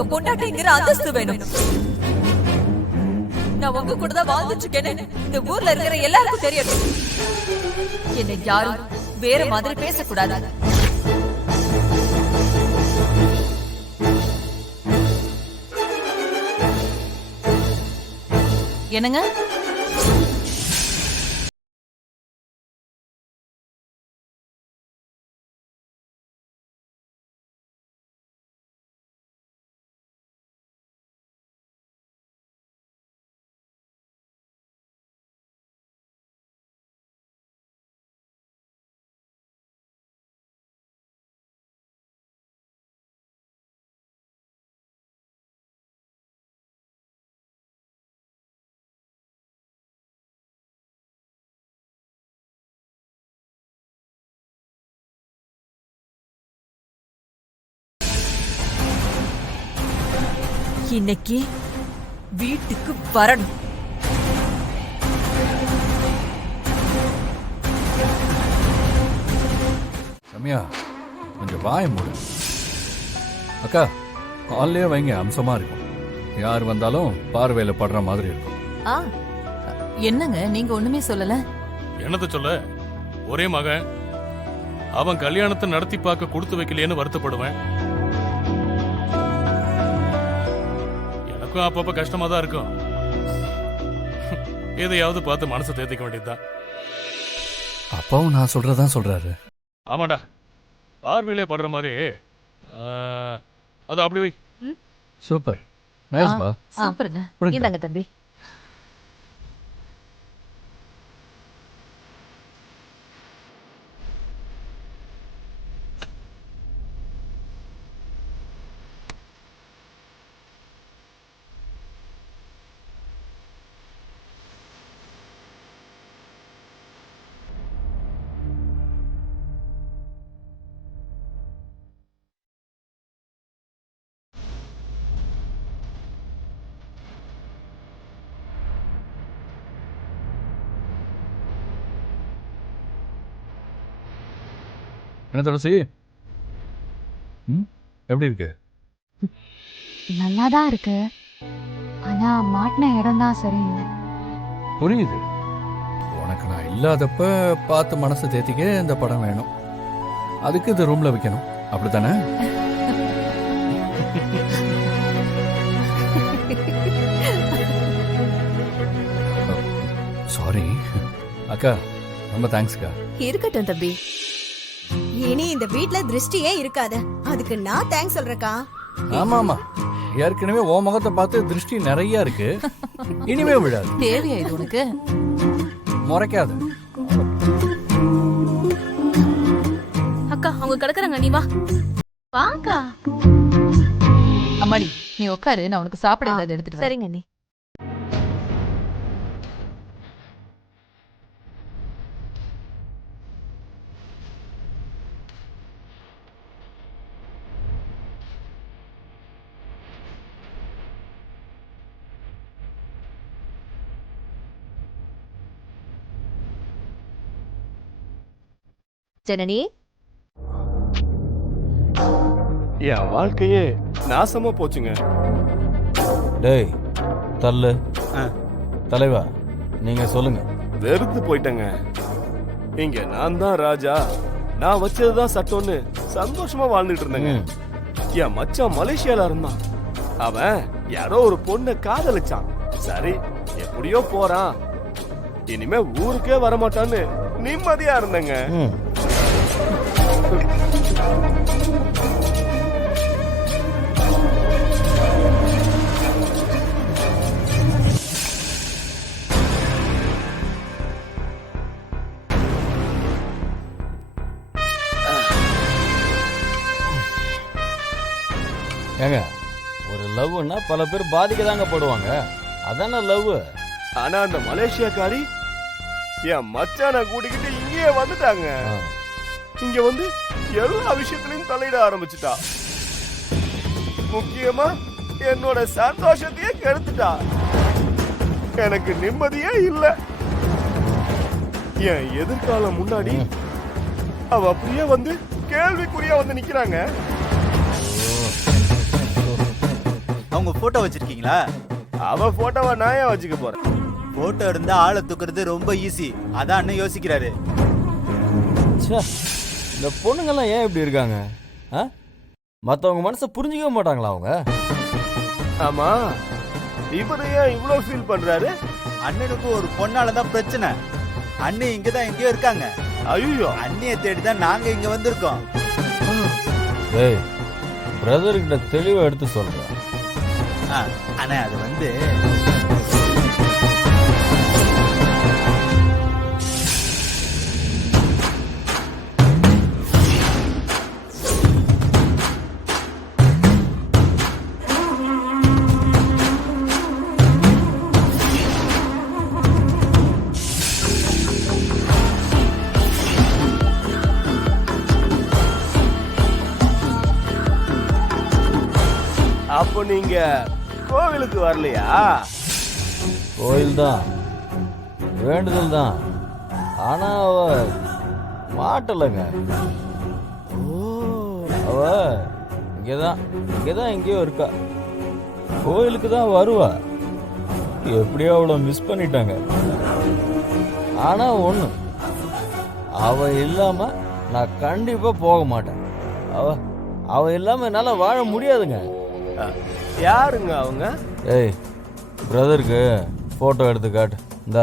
உங்க பொண்டாட்டிங்கிற அந்தஸ்து வேணும். நான் உங்க கூட தான் வாழ்ந்துட்டு இருக்கேன்னு இந்த ஊர்ல இருக்கிற எல்லாருக்கும் தெரியணும். என்னை யாரும் வேற மாதிரி பேசக்கூடாது. என்னங்க? இன்னைக்கு வீட்டுக்கு வரணும். ரம்யா, கொஞ்சம் வாய மூடு. அக்கா, ஹால்லே வைங்க, அம்சமா இருக்கும். யார் வந்தாலும் பார்வையில படுற மாதிரி இருக்கும். என்னங்க நீங்க ஒண்ணுமே சொல்லல? என்னத்த சொல்ல, ஒரே மகன், அவன் கல்யாணத்தை நடத்தி பார்க்க கொடுத்து வைக்கலையேன்னு வருத்தப்படுவேன். எனக்கும் அப்பப்ப கஷ்டமா தான் இருக்கும். எதையாவது பார்த்து மனசை தேத்திக்க வேண்டியதுதான். அப்பாவும் நான் சொல்றதான் சொல்றாரு. ஆமாடா, பார்வையிலே படுற மாதிரி. அது அப்படி வை. சூப்பர், நைஸ் பா. சூப்பருங்க. இந்தாங்க தம்பி. என்ன துளசி, எப்படி இருக்கு? நல்லாதான் இருக்கு, ஆனா மாட்டின இடம் தான் சரியில்லை. புரியுது. உனக்கு நான் இல்லாதப்ப பார்த்து மனசை தேத்திக்க இந்த படம் வேணும். அதுக்கு இது ரூம்ல வைக்கணும், அப்படித்தானே? சாரி அக்கா, ரொம்ப தேங்க்ஸ்க்கா. இருக்கட்டும் தம்பி, இனி இந்த வீட்ல திருஷ்டியே இருக்காத, அதுக்கு நான் தேங்க்ஸ் சொல்றேக்கா. ஆமா ஆமா, ஏற்கனவே ஓ முகத்தை பார்த்து திருஷ்டி நிறைய இருக்கு, இனிமே விழாது. தேவையா இது உனக்கு? முறைக்காது. அக்கா அவங்க கிடக்குறாங்க, நீ வா. வாங்கா. அம்மாடி நீ உட்காரு, நான் உனக்கு சாப்பிட ஏதாவது எடுத்துட்டு வரேன். சரிங்க நீ. ஜனனி, என் வாழ்க்கையே நாசமா போச்சுங்க. டேய் தள்ளு. தலைவா நீங்க சொல்லுங்க. வெறுத்து போயிட்டேங்க. இங்க நான் தான் ராஜா, நான் வச்சதுதான் சட்டம்னு சந்தோஷமா வாழ்ந்துட்டு இருந்தேங்க. என் மச்சான் மலேசியால இருந்தான். அவன் யாரோ ஒரு பொண்ணை காதலிச்சான். சரி, எப்படியோ போறான், இனிமே ஊருக்கே வரமாட்டான்னு நிம்மதியா இருந்தேங்க. ஏங்க, ஒரு லவ்னா பல பேர் பாதிக்க தாங்க போடுவாங்க, அதான லவ். ஆனா அந்த மலேசியாக்காரி என் மச்சான கூட்டிக்கிட்டு இங்கேயே வந்துட்டாங்க. இங்க வந்து எல்லா விஷயத்திலையும் தலையிட ஆரம்பிச்சுட்டா. முக்கியமா என்னோட சந்தோஷத்தையே கெடுத்துட்டா. எனக்கு நிம்மதியே இல்ல. என் எதிர்காலம் முன்னாடி அவ அப்படியே வந்து கேள்விக்குறியா வந்து நிக்கிறாங்க. அவங்க போட்டோ வச்சிருக்கீங்களா? அவ போட்டோவை நான் ஏன் வச்சுக்க போறேன்? போட்டோ இருந்தா ஆளை தூக்குறது ரொம்ப ஈஸி. அதான் அண்ணன் யோசிக்கிறாரு. ச்சே, இந்த பொண்ணுங்கெல்லாம் ஏன் இப்படி இருக்காங்க? மற்றவங்க மனசை புரிஞ்சிக்க மாட்டாங்களா அவங்க? ஆமா, இவரு ஏன் இவ்வளவு ஃபீல் பண்றாரு? அண்ணனுக்கு ஒரு பொண்ணாலதான் பிரச்சனை. அண்ணன் இங்கதான் எங்கேயோ இருக்காங்க. ஐயோ, அண்ணியை தேடிதான் நாங்க இங்க வந்திருக்கோம். ஏய், பிரதர்கிட்ட தெளிவா எடுத்து சொல்றேன். ஆனா அது வந்து அப்போ நீங்க கோவிலுக்கு வரலையா? கோயில் தான், வேண்டுதல் தான். ஆனா அவ மாட்டலைங்க. அவ இங்கதான் எங்கேயோ இருக்கா. கோயிலுக்கு தான் வருவா. எப்படியோ அவளை மிஸ் பண்ணிட்டாங்க. ஆனா ஒண்ணு, அவ இல்லாம நான் கண்டிப்பா போக மாட்டேன். அவ இல்லாம என்னால வாழ முடியாதுங்க. யாருங்க அவங்க? ஏய், பிரதருக்கு போட்டோ எடுத்து காட்டு. இந்தா